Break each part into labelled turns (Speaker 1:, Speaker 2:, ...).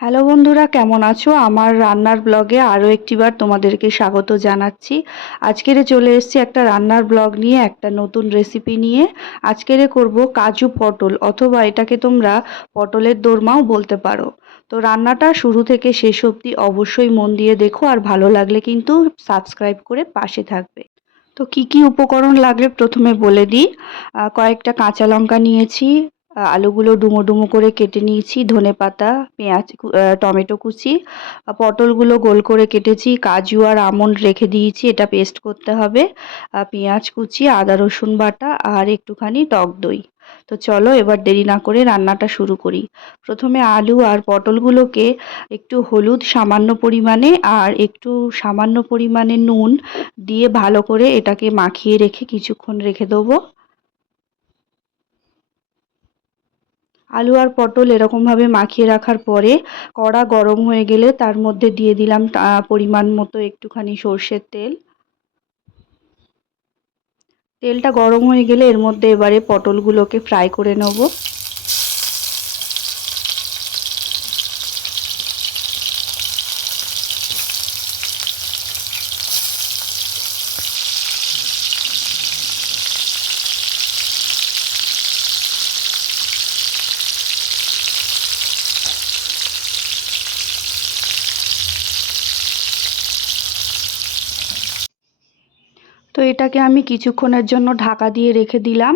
Speaker 1: Hello বন্ধুরা, কেমন আছো? আমার রান্নার ব্লগে আরও একটিবার তোমাদেরকে স্বাগত জানাচ্ছি। আজকের চলে এসেছি একটা রান্নার ব্লগ নিয়ে, একটা নতুন রেসিপি নিয়ে। আজকেরে করব কাজু পটল, অথবা এটাকে তোমরা পটলের দোরমাও বলতে পারো। তো রান্নাটা শুরু থেকে শেষ অবধি অবশ্যই মন দিয়ে দেখো, আর ভালো লাগলে কিন্তু সাবস্ক্রাইব করে পাশে থাকবে। তো কি কি উপকরণ লাগবে প্রথমে বলে দিই। কয়েকটা কাঁচা লঙ্কা নিয়েছি আলুগুলো ডুমো ডুমো করে কেটে নিয়েছি, ধনে পাতা, পেঁয়াজ টমেটো কুচি পটলগুলো গোল করে কেটেছি, কাজু আর আমন্ড রেখে দিয়েছি, এটা পেস্ট করতে হবে পেঁয়াজ কুচি, আদা রসুন বাটা আর একটুখানি টক দই। তো চলো এবার দেরি না করে রান্নাটা শুরু করি। প্রথমে আলু আর পটলগুলোকে একটু হলুদ সামান্য পরিমাণে আর একটু সামান্য পরিমাণে নুন দিয়ে ভালো করে এটাকে মাখিয়ে রেখে কিছুক্ষণ রেখে দেবো। আলু আর পটল এরকমভাবে মাখিয়ে রাখার পরে কড়া গরম হয়ে গেলে তার মধ্যে দিয়ে দিলাম পরিমাণ মতো একটুখানি সর্ষের তেল। তেলটা গরম হয়ে গেলে এর মধ্যে এবারে পটলগুলোকে ফ্রাই করে নেব। তো এটাকে আমি কিছুক্ষণের জন্য ঢাকা দিয়ে রেখে দিলাম।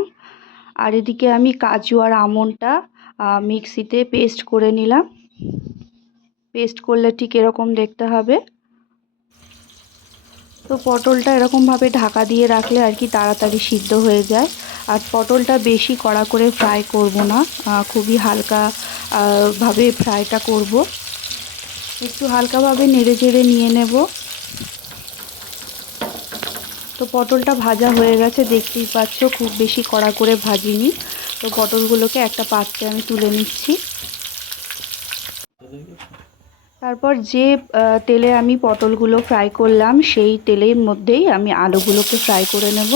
Speaker 1: আর এদিকে আমি কাজু আর আমনটা মিক্সিতে পেস্ট করে নিলাম। পেস্ট করলে ঠিক এরকম দেখতে হবে। তো পটলটা এরকমভাবে ঢাকা দিয়ে রাখলে আর কি তাড়াতাড়ি সিদ্ধ হয়ে যায়। আর পটলটা বেশি কড়া করে ফ্রাই করব না খুবই হালকা ভাবে ফ্রাইটা করব। একটু হালকাভাবে নেড়ে চেড়ে নিয়ে নেব। তো পটলটা ভাজা হয়ে গেছে, দেখতেই পাচ্ছ খুব বেশি কড়া করে ভাজিনি। তো পটলগুলোকে একটা পাত্রে আমি তুলে নিচ্ছি। তারপর যে তেলে আমি পটলগুলো ফ্রাই করলাম, সেই তেলের মধ্যেই আমি আলুগুলোকে ফ্রাই করে নেব।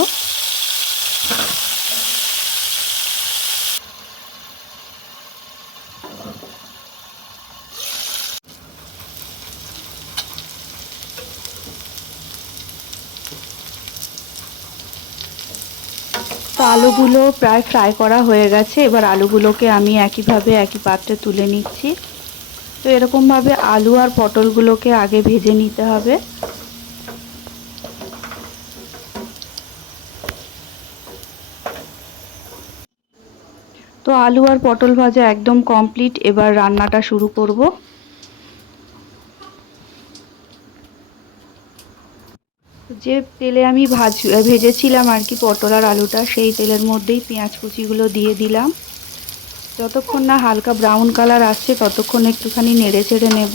Speaker 1: তো আলুগুলো প্রায় ফ্রাই করা হয়ে গেছে। এবার আলুগুলোকে আমি একইভাবে একই পাত্রে তুলে নিচ্ছি। তো এরকমভাবে আলু আর পটলগুলোকে আগে ভেজে নিতে হবে। তো আলু আর পটল ভাজা একদম কমপ্লিট এবার রান্নাটা শুরু করব। যে তেলে আমি ভাজ, ভেজেছিলাম আর কি পটল আর আলুটা, সেই তেলের মধ্যেই পেঁয়াজ কুচিগুলো দিয়ে দিলাম। যতক্ষণ না হালকা ব্রাউন কালার আসছে, ততক্ষণ একটুখানি নেড়ে চেড়ে নেব।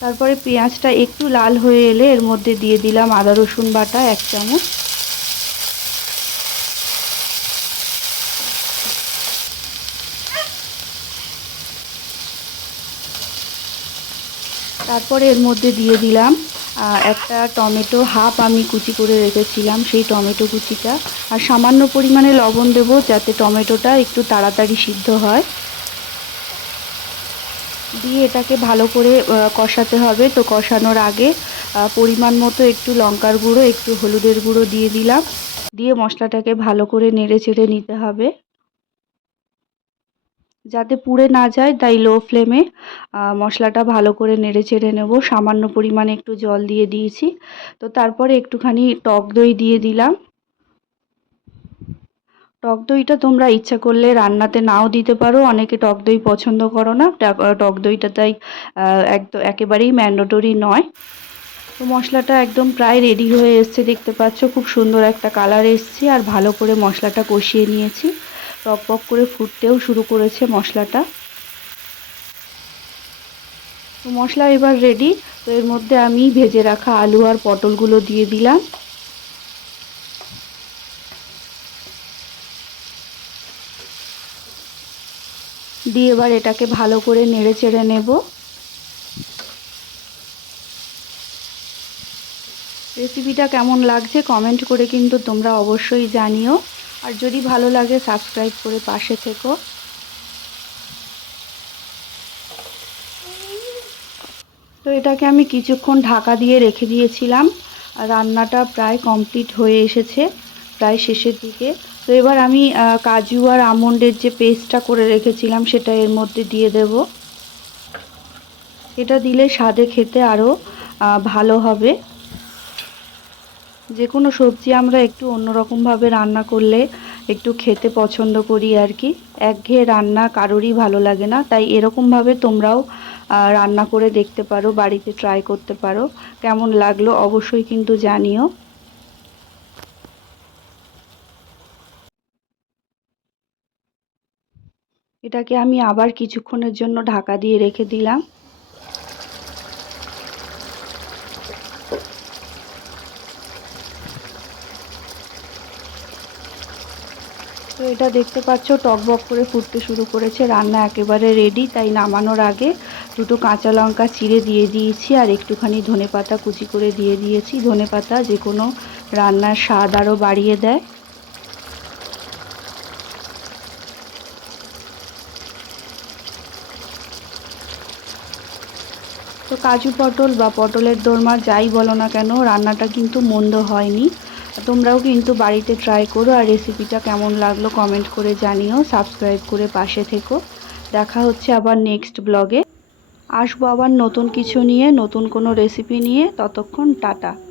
Speaker 1: তারপরে পেঁয়াজটা একটু লাল হয়ে এলে এর মধ্যে দিয়ে দিলাম আদা রসুন বাটা এক চামচ। তারপরে এর মধ্যে দিয়ে দিলাম একটা টমেটো হাফ আমি কুচি করে রেখেছিলাম, সেই টমেটো কুচিটা। আর সামান্য পরিমাণে লবণ দেব যাতে টমেটোটা একটু তাড়াতাড়ি সিদ্ধ হয়। দিয়ে এটাকে ভালো করে কষাতে হবে। তো কষানোর আগে পরিমাণ মতো একটু লঙ্কার গুঁড়ো, একটু হলুদের গুঁড়ো দিয়ে দিলাম। দিয়ে মশলাটাকে ভালো করে নেড়ে চেড়ে নিতে হবে। যাতে পুড়ে না যায়, তাই লো ফ্লেমে মশলাটা ভালো করে নেড়ে চেড়ে নেব। সামান্য পরিমাণে একটু জল দিয়ে দিয়েছি। তো তারপরে একটুখানি টক দই দিয়ে দিলাম। টক দইটা তোমরা ইচ্ছা করলে রান্নাতে নাও দিতে পারো। অনেকে টক দই পছন্দ করো না। টক দইটা তাই একদম একেবারেই ম্যান্ডেটরি নয়। তো মশলাটা একদম প্রায় রেডি হয়ে এসছে। দেখতে পাচ্ছ, খুব সুন্দর একটা কালার এসছে। আর ভালো করে মশলাটা কষিয়ে নিয়েছি। টকবক করে ফুটতেও শুরু করেছে মশলাটা। তো মশলা এবার রেডি তো এর মধ্যে আমি ভেজে রাখা আলু আর পটলগুলো দিয়ে দিলাম। দিয়ে এবার এটাকে ভালো করে নেড়ে চেড়ে নেব। রেসিপিটা কেমন লাগছে কমেন্ট করে কিন্তু তোমরা অবশ্যই জানিও। আর যদি ভালো লাগে সাবস্ক্রাইব করে পাশে থেকো। তো এটাকে আমি কিছুক্ষণ ঢাকা দিয়ে রেখে দিয়েছিলাম। রান্নাটা প্রায় কমপ্লিট হয়ে এসেছে, প্রায় শেষের দিকে। তো এবার আমি কাজু আর আমন্ডের যে পেস্টটা করে রেখেছিলাম, সেটা এর মধ্যে দিয়ে দেব। এটা দিলে স্বাদে খেতে আরও ভালো হবে। যে কোনো সবজি আমরা একটু অন্যরকমভাবে রান্না করলে একটু খেতে পছন্দ করি আর কি। একঘেয়ে রান্না কারোরই ভালো লাগে না, তাই এরকমভাবে তোমরাও রান্না করে দেখতে পারো, বাড়িতে ট্রাই করতে পারো। কেমন লাগল অবশ্যই কিন্তু জানিও। এটাকে আমি আবার কিছুক্ষণের জন্য ঢাকা দিয়ে রেখে দিলাম। তো এটা দেখতে পাচ্ছ টকবক করে ফুটতে শুরু করেছে। রান্না একেবারে রেডি তাই নামানোর আগে দুটো কাঁচা লঙ্কা চিড়ে দিয়ে দিয়েছি আর একটুখানি ধনেপাতা কুচি করে দিয়ে দিয়েছি। ধনেপাতা যে কোনো রান্নার স্বাদ আরও বাড়িয়ে দেয়। তো কাজু পটল বা পটলের দোরমা যাই বলো না কেন, রান্নাটা কিন্তু মন্দ হয়নি। তোমরাও কিন্তু বাড়িতে ট্রাই করো আর রেসিপিটা কেমন লাগল কমেন্ট করে জানিও। সাবস্ক্রাইব করে পাশে থেকো। দেখা হচ্ছে আবার নেক্সট ব্লগে আসব আবার নতুন কিছু নিয়ে, নতুন কোনো রেসিপি নিয়ে। ততক্ষণ টাটা।